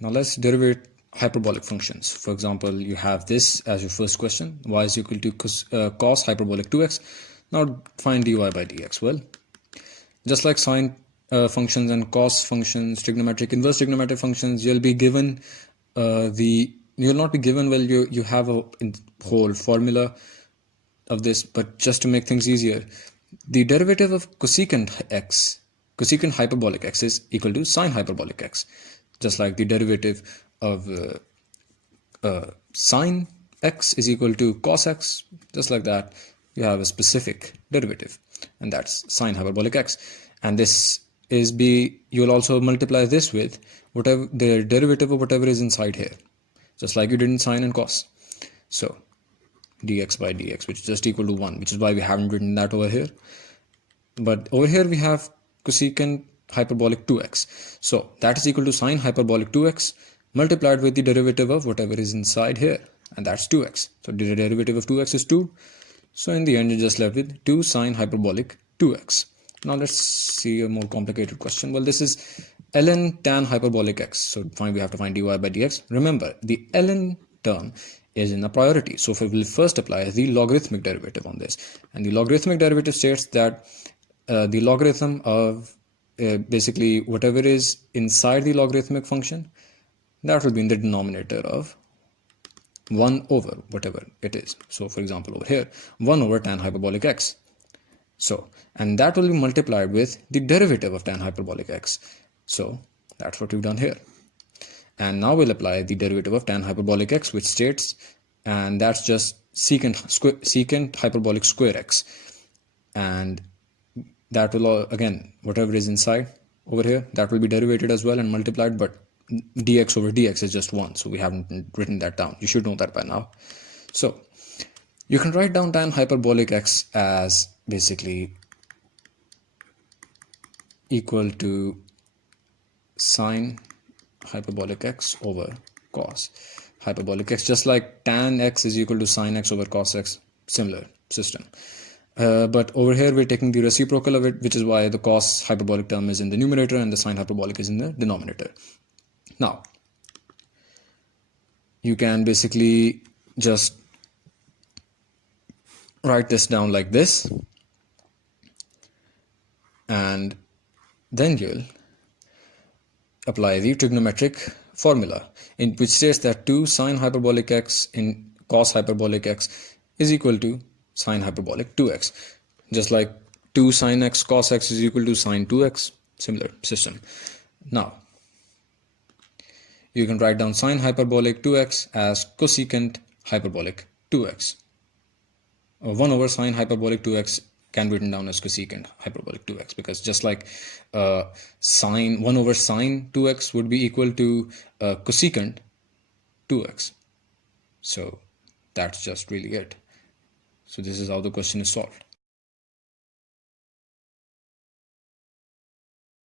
Now let's derivate hyperbolic functions. For example, you have this as your first question, y is equal to cos hyperbolic 2x. Now find dy by dx. Well, just like sine functions and cos functions, trigonometric, inverse trigonometric functions, you'll be given you'll not be given, well, you have a whole formula of this, but just to make things easier, the derivative of cosecant hyperbolic x is equal to sine hyperbolic x. Just like the derivative of sine x is equal to cos x, just like that, you have a specific derivative, and that's sine hyperbolic x. And this is you'll also multiply this with whatever the derivative of whatever is inside here, just like you did in sine and cos. So dx by dx, which is just equal to 1, which is why we haven't written that over here. But over here we have cosecant hyperbolic 2x. So that is equal to sine hyperbolic 2x multiplied with the derivative of whatever is inside here, and that's 2x. So the derivative of 2x is 2. So in the end, you're just left with 2 sine hyperbolic 2x. Now let's see a more complicated question. Well, this is ln tan hyperbolic x. So we have to find dy by dx. Remember, the ln term is in a priority. So we will first apply the logarithmic derivative on this. And the logarithmic derivative states that the logarithm of basically whatever is inside the logarithmic function, that will be in the denominator of 1 over whatever it is. So for example, over here, 1 over tan hyperbolic x. So, and that will be multiplied with the derivative of tan hyperbolic x. So that's what we've done here. And now we'll apply the derivative of tan hyperbolic x, which states, and that's just secant hyperbolic square x. And that will, again, whatever is inside over here, that will be derivated as well and multiplied, but dx over dx is just 1, so we haven't written that down. You should know that by now. So you can write down tan hyperbolic x as basically equal to sine hyperbolic x over cos hyperbolic x, just like tan x is equal to sine x over cos x, similar system. But over here we're taking the reciprocal of it, which is why the cos hyperbolic term is in the numerator and the sine hyperbolic is in the denominator. Now, you can basically just write this down like this, and then you'll apply the trigonometric formula, in which states that 2 sine hyperbolic x in cos hyperbolic x is equal to sine hyperbolic 2x. Just like 2 sine x cos x is equal to sine 2x, similar system. Now, you can write down sine hyperbolic 2x as cosecant hyperbolic 2x. 1 over sine hyperbolic 2x can be written down as cosecant hyperbolic 2x, because just like sine 1 over sine 2x would be equal to cosecant 2x. So that's just really it. So this is how the question is solved.